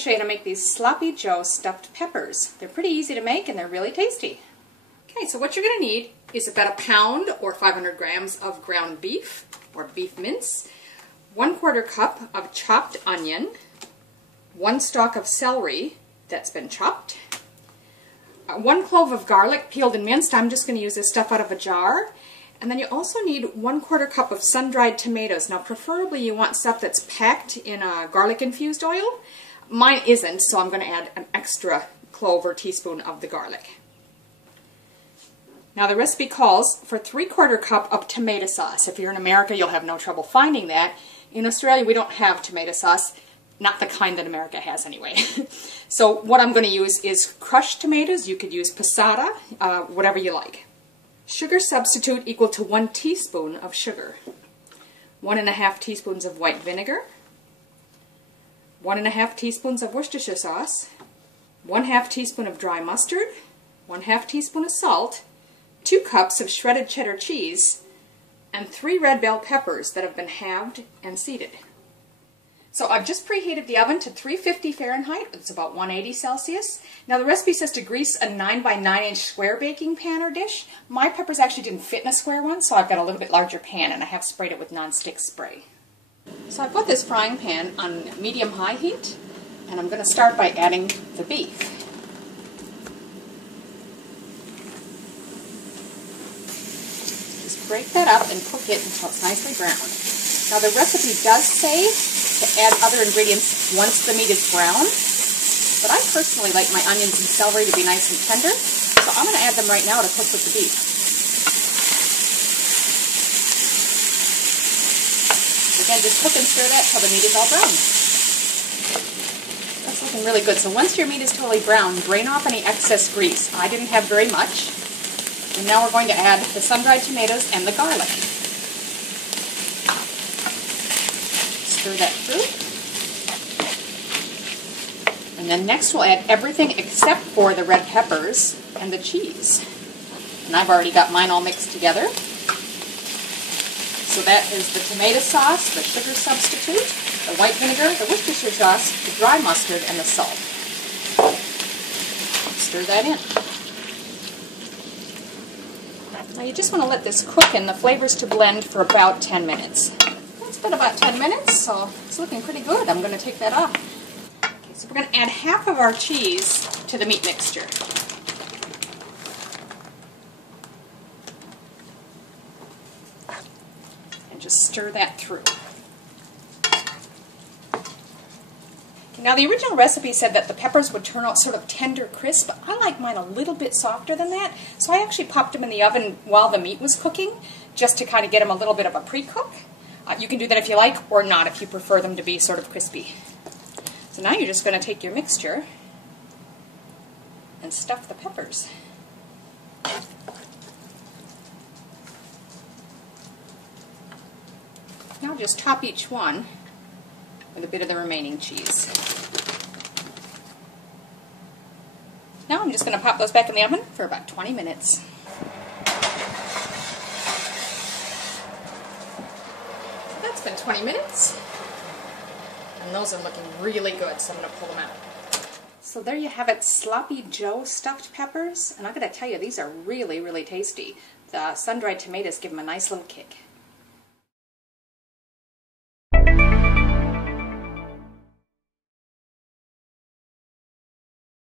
show you how to make these sloppy Joe stuffed peppers. They're pretty easy to make and they're really tasty. Okay, so what you're going to need is about a pound or 500 grams of ground beef or beef mince, 1/4 cup of chopped onion, 1 stalk of celery that's been chopped, 1 clove of garlic peeled and minced. I'm just going to use this stuff out of a jar. And then you also need 1/4 cup of sun-dried tomatoes. Now preferably you want stuff that's packed in a garlic infused oil. Mine isn't, so I'm going to add an extra clove or teaspoon of the garlic. Now the recipe calls for 3/4 cup of tomato sauce. If you're in America, you'll have no trouble finding that. In Australia, we don't have tomato sauce, not the kind that America has anyway. So what I'm going to use is crushed tomatoes. You could use passata, whatever you like. Sugar substitute equal to 1 teaspoon of sugar, 1½ teaspoons of white vinegar, 1½ teaspoons of Worcestershire sauce, 1/2 teaspoon of dry mustard, 1/2 teaspoon of salt, 2 cups of shredded cheddar cheese, and 3 red bell peppers that have been halved and seeded. So I've just preheated the oven to 350 Fahrenheit, it's about 180 Celsius. Now the recipe says to grease a 9 by 9 inch square baking pan or dish. My peppers actually didn't fit in a square one, so I've got a little bit larger pan and I have sprayed it with non-stick spray. So I've got this frying pan on medium-high heat, and I'm going to start by adding the beef. Just break that up and cook it until it's nicely brown. Now the recipe does say to add other ingredients once the meat is brown, but I personally like my onions and celery to be nice and tender, so I'm going to add them right now to cook with the beef. Again, just cook and stir that till the meat is all brown. That's looking really good. So once your meat is totally brown, drain off any excess grease. I didn't have very much. And now we're going to add the sun-dried tomatoes and the garlic. Stir that through. And then next we'll add everything except for the red peppers and the cheese. And I've already got mine all mixed together. So that is the tomato sauce, the sugar substitute, the white vinegar, the Worcestershire sauce, the dry mustard, and the salt. Stir that in. Now you just want to let this cook and the flavors to blend for about 10 minutes. It's been about 10 minutes, so it's looking pretty good. I'm going to take that off. Okay, so we're going to add half of our cheese to the meat mixture. And just stir that through. Okay, now the original recipe said that the peppers would turn out sort of tender crisp. I like mine a little bit softer than that, so I actually popped them in the oven while the meat was cooking, just to kind of get them a little bit of a pre-cook. You can do that if you like, or not if you prefer them to be sort of crispy. So now you're just going to take your mixture and stuff the peppers. Now just top each one with a bit of the remaining cheese. Now I'm just going to pop those back in the oven for about 20 minutes. It's been 20 minutes, and those are looking really good, so I'm going to pull them out. So there you have it, sloppy Joe stuffed peppers, and I'm going to tell you, these are really, really tasty. The sun-dried tomatoes give them a nice little kick.